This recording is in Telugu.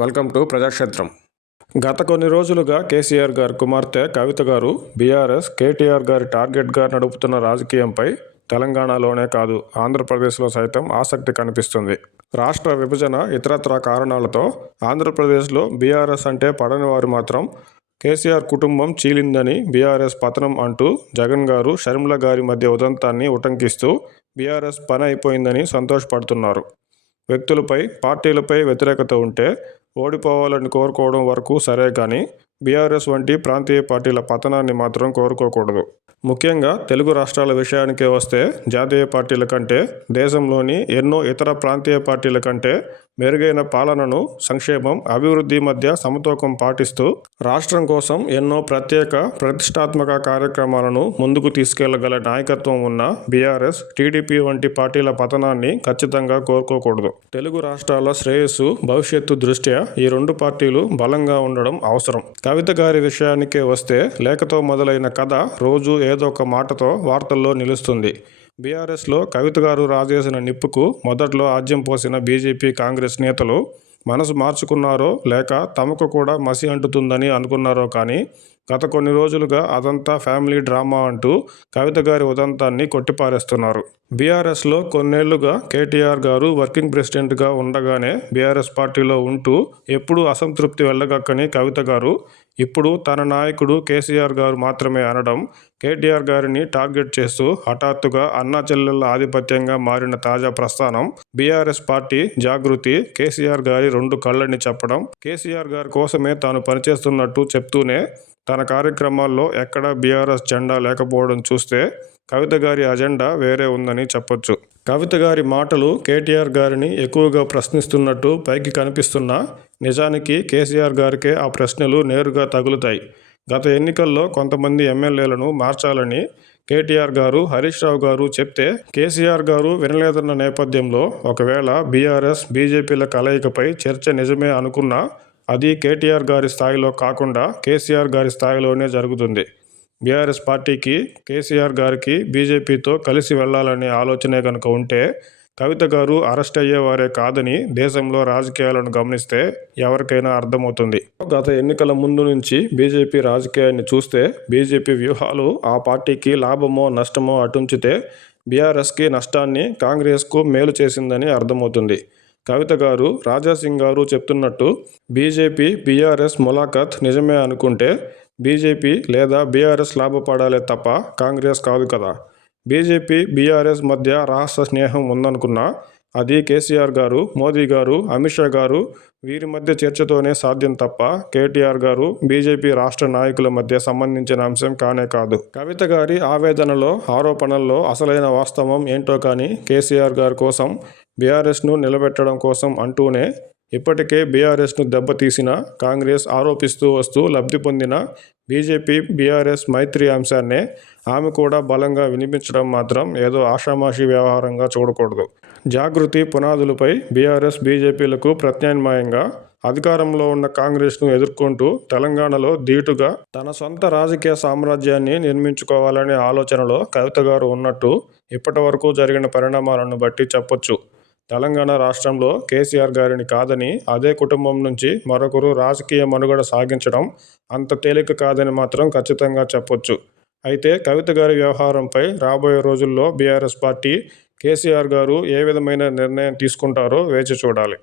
Welcome to ప్రజాక్షేత్రం. గత కొన్ని రోజులుగా కేసీఆర్ గారి కుమార్తె కవిత గారు బీఆర్ఎస్, కేటీఆర్ గారి టార్గెట్గా నడుపుతున్న రాజకీయంపై తెలంగాణలోనే కాదు ఆంధ్రప్రదేశ్లో సైతం ఆసక్తి కనిపిస్తుంది. రాష్ట్ర విభజన, ఇతరత్రా కారణాలతో ఆంధ్రప్రదేశ్లో బీఆర్ఎస్ అంటే పడని వారు మాత్రం కేసీఆర్ కుటుంబం చీలిందని, బీఆర్ఎస్ పతనం అంటూ జగన్ గారు, షర్మిల గారి మధ్య ఉదంతాన్ని ఉటంకిస్తూ బీఆర్ఎస్ పని అయిపోయిందని సంతోషపడుతున్నారు. వ్యక్తులపై, పార్టీలపై వ్యతిరేకత ఉంటే ఓడిపోవాలని కోరుకోవడం వరకు సరే కానీ బీఆర్ఎస్ వంటి ప్రాంతీయ పార్టీల పతనాన్ని మాత్రం కోరుకోకూడదు. ముఖ్యంగా తెలుగు రాష్ట్రాల విషయానికే వస్తే జాతీయ పార్టీల కంటే, దేశంలోని ఎన్నో ఇతర ప్రాంతీయ పార్టీల కంటే మెరుగైన పాలనను, సంక్షేమం, అభివృద్ధి మధ్య సమతూకం పాటిస్తూ రాష్ట్రం కోసం ఎన్నో ప్రతిష్టాత్మక కార్యక్రమాలను ముందుకు తీసుకెళ్లగల నాయకత్వం ఉన్న బీఆర్ఎస్, టీడీపీ వంటి పార్టీల పతనాన్ని ఖచ్చితంగా కోరుకోకూడదు. తెలుగు రాష్ట్రాల శ్రేయస్సు, భవిష్యత్తు దృష్ట్యా ఈ రెండు పార్టీలు బలంగా ఉండడం అవసరం. కవిత గారి విషయానికే వస్తే లేఖతో మొదలైన కథ రోజు ఏదో ఒక మాటతో వార్తల్లో నిలుస్తుంది. బీఆర్ఎస్లో కవిత గారు రాజేసిన నిప్పుకు మొదట్లో ఆజ్యం పోసిన బీజేపీ, కాంగ్రెస్ నేతలు మనసు మార్చుకున్నారో లేక తమకు కూడా మసి అంటుతుందని అనుకున్నారో కానీ గత కొన్ని రోజులుగా అదంతా ఫ్యామిలీ డ్రామా అంటూ కవిత గారి ఉదంతాన్ని కొట్టిపారేస్తున్నారు. బీఆర్ఎస్లో కొన్నేళ్లుగా కేటీఆర్ గారు వర్కింగ్ ప్రెసిడెంట్గా ఉండగానే బీఆర్ఎస్ పార్టీలో ఉంటూ ఎప్పుడూ అసంతృప్తి వెళ్ళగక్కని కవిత గారు ఇప్పుడు తన నాయకుడు కేసీఆర్ గారు మాత్రమే అనడం, కేటీఆర్ గారిని టార్గెట్ చేస్తూ హఠాత్తుగా అన్నా చెల్లెళ్ల ఆధిపత్యంగా మారిన తాజా ప్రస్థానం, బీఆర్ఎస్ పార్టీ జాగృతి, కేసీఆర్ గారి రెండు కళ్ళని చెప్పడం, కేసీఆర్ గారి కోసమే తాను పనిచేస్తున్నట్టు చెప్తూనే తన కార్యక్రమాల్లో ఎక్కడా బీఆర్ఎస్ జెండా లేకపోవడం చూస్తే కవిత గారి అజెండా వేరే ఉందని చెప్పొచ్చు. కవిత గారి మాటలు కేటీఆర్ గారిని ఎక్కువగా ప్రశ్నిస్తున్నట్టు పైకి కనిపిస్తున్నా నిజానికి కేసీఆర్ గారికే ఆ ప్రశ్నలు నేరుగా తగులుతాయి. గత ఎన్నికల్లో కొంతమంది ఎమ్మెల్యేలను మార్చాలని కేటీఆర్ గారు, హరీష్ రావు గారు చెప్తే కేసీఆర్ గారు వినలేదన్న నేపథ్యంలో ఒకవేళ బీఆర్ఎస్, బీజేపీల కలయికపై చర్చ నిజమే అనుకున్నా అది కేటీఆర్ గారి స్థాయిలో కాకుండా కేసీఆర్ గారి స్థాయిలోనే జరుగుతుంది. బీఆర్ఎస్ పార్టీకి, కేసీఆర్ గారికి బీజేపీతో కలిసి వెళ్లాలనే ఆలోచనే కనుక ఉంటే కవిత గారు అరెస్ట్ అయ్యేవారే కాదని దేశంలో రాజకీయాలను గమనిస్తే ఎవరికైనా అర్థమవుతుంది. గత ఎన్నికల ముందు నుంచి బీజేపీ రాజకీయాన్ని చూస్తే బీజేపీ వ్యూహాలు ఆ పార్టీకి లాభమో నష్టమో అటుంచితే బీఆర్ఎస్కి నష్టాన్ని, కాంగ్రెస్కు మేలు చేసిందని అర్థమవుతుంది. కవిత గారు, రాజాసింగ్ గారు చెప్తున్నట్టు బీజేపీ, బీఆర్ఎస్ ములాఖత్ నిజమే అనుకుంటే బీజేపీ లేదా బీఆర్ఎస్ లాభపడాలే తప్ప కాంగ్రెస్ కాదు కదా. బీజేపీ, బీఆర్ఎస్ మధ్య రహస్య స్నేహం ఉందనుకున్నా అది కేసీఆర్ గారు, మోదీ గారు, అమిత్ షా గారు వీరి మధ్య చర్చతోనే సాధ్యం తప్ప కేటీఆర్ గారు, బీజేపీ రాష్ట్ర నాయకుల మధ్య సంబంధించిన అంశం కానే కాదు. కవిత గారి ఆవేదనలో, ఆరోపణల్లో అసలైన వాస్తవం ఏంటో కానీ కేసీఆర్ గారి కోసం, బీఆర్ఎస్ను నిలబెట్టడం కోసం అంటూనే ఇప్పటికే బీఆర్ఎస్ను దెబ్బతీసిన, కాంగ్రెస్ ఆరోపిస్తూ వస్తూ లబ్ధి పొందిన బీజేపీ, బీఆర్ఎస్ మైత్రి అంశాన్నే ఆమె కూడా బలంగా వినిపించడం మాత్రం ఏదో ఆషామాషీ వ్యవహారంగా చూడకూడదు. జాగృతి పునాదులపై బీఆర్ఎస్, బీజేపీలకు ప్రత్యామ్నాయంగా అధికారంలో ఉన్న కాంగ్రెస్ను ఎదుర్కొంటూ తెలంగాణలో ధీటుగా తన సొంత రాజకీయ సామ్రాజ్యాన్ని నిర్మించుకోవాలనే ఆలోచనలో కవిత గారు ఉన్నట్టు ఇప్పటి వరకు జరిగిన పరిణామాలను బట్టి చెప్పొచ్చు. తెలంగాణ రాష్ట్రంలో కేసీఆర్ గారిని కాదని అదే కుటుంబం నుంచి మరొకరు రాజకీయ మనుగడ సాగించడం అంత తేలిక కాదని మాత్రం ఖచ్చితంగా చెప్పొచ్చు. అయితే కవిత గారి వ్యవహారంపై రాబోయే రోజుల్లో బీఆర్ఎస్ పార్టీ, కేసీఆర్ గారు ఏ విధమైన నిర్ణయం తీసుకుంటారో వేచి చూడాలి.